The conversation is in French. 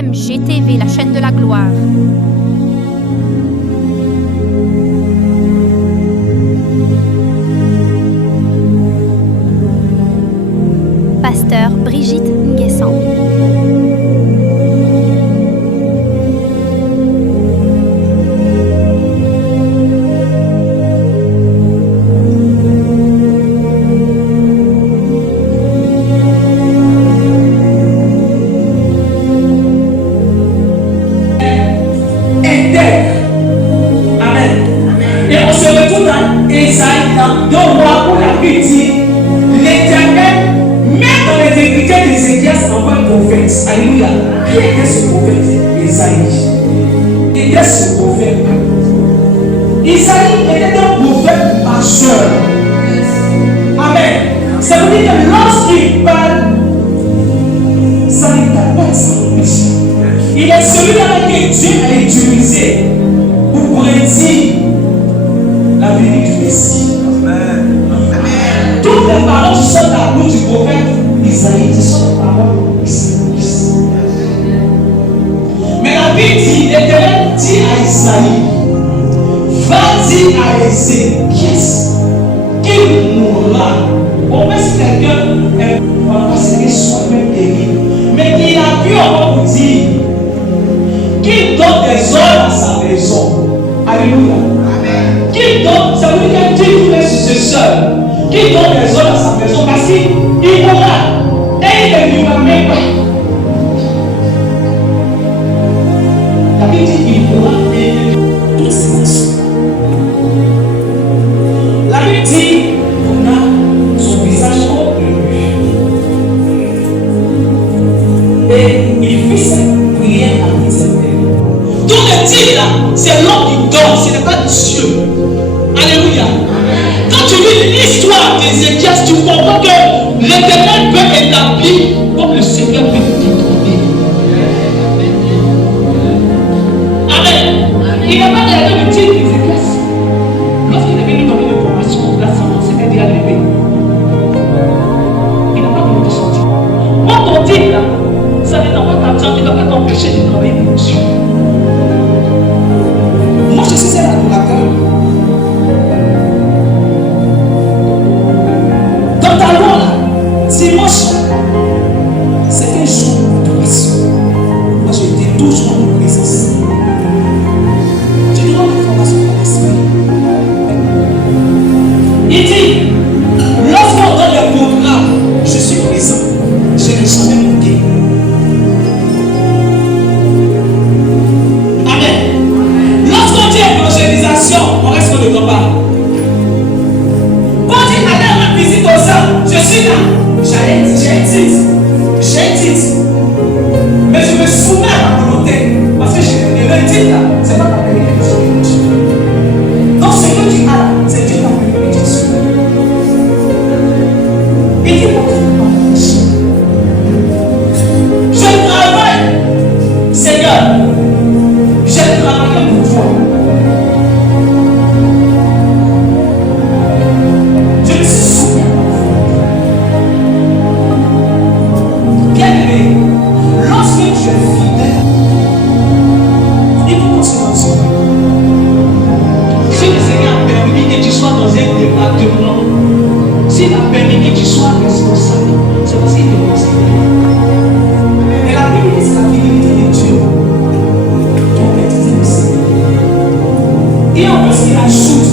MGTV, la chaîne de la gloire. Pasteur Brigitte Nguessan. Alléluia. Qui était ce prophète? Isaïe. Qui était ce prophète? Isaïe était un prophète majeur. Amen. Ça veut dire que lorsqu'il parle, ça ne parle pas de sa mission. Il est celui-là que Dieu a utilisé pour prédire la venue du Messie. Amen. Toutes les paroles qui sont dans la bouche du prophète Isaïe sont les paroles d'Isaïe. Mais la Bible dit, l'Éternel dit à Isaïe, va dire à Ézéchias qu'il mourra. Au moins si quelqu'un va passer soi-même guéri, mais il a pu encore vous dire qu'il donne des ordres à sa maison. Alléluia. Qu'il donne, ça veut dire qu'il dit tous les successeurs, qu'il donne des ordres à sa maison parce qu'il mourra et il ne vivra même pas. La Bible dit qu'il pourra aider toutes ces nations. La Bible dit qu'on a son visage corrompu. Et il fit cette prière à l'Éternel. Donc le dit là, c'est l'homme qui dort, ce n'est pas Dieu. Alléluia. Quand tu lis l'histoire d'Ézéchias, tu comprends que l'Éternel peut établir comme le Seigneur peut t'établir. Il n'a pas regardé le titre d'Ézéchias. Lorsqu'il est venu donner l'information, la semence était déjà levée. Il n'a pas donné de son titre. Moi, ton titre là, ça ne doit pas t'attendre, il ne doit pas t'empêcher de travailler pour Dieu. Moi, je suis un adorateur. Dans ta loi là, dimanche, c'est un jour de passion. Moi, j'ai été toujours en présence. Il dit, lorsqu'on donne le programme, je suis présent, je n'ai jamais manqué. Amen. Lorsqu'on dit évangélisation, on reste le repas. Quand on dit aller rendre visite aux hommes, je suis là. J'ai un titre. Mais je me soumets à ma volonté. Parce que le titre là, c'est pas ma vérité que je suis. Donc ce que tu as là, c'est Dieu qui t'a permis que tu sois. Il dit pourquoi tu ne pas marcher. Je travaille, Seigneur. Je travaille pour toi. Je me suis soumis à ma volonté. Bien aimé, lorsque tu es fidèle, il faut continuer à suivre. Si le Seigneur a permis que tu sois dans un département, s'il a permis que tu sois responsable, c'est parce qu'il te considère. Mais la Bible dit que c'est la fidélité de Dieu qui a baptisé le Seigneur. Et en plus, il ajoute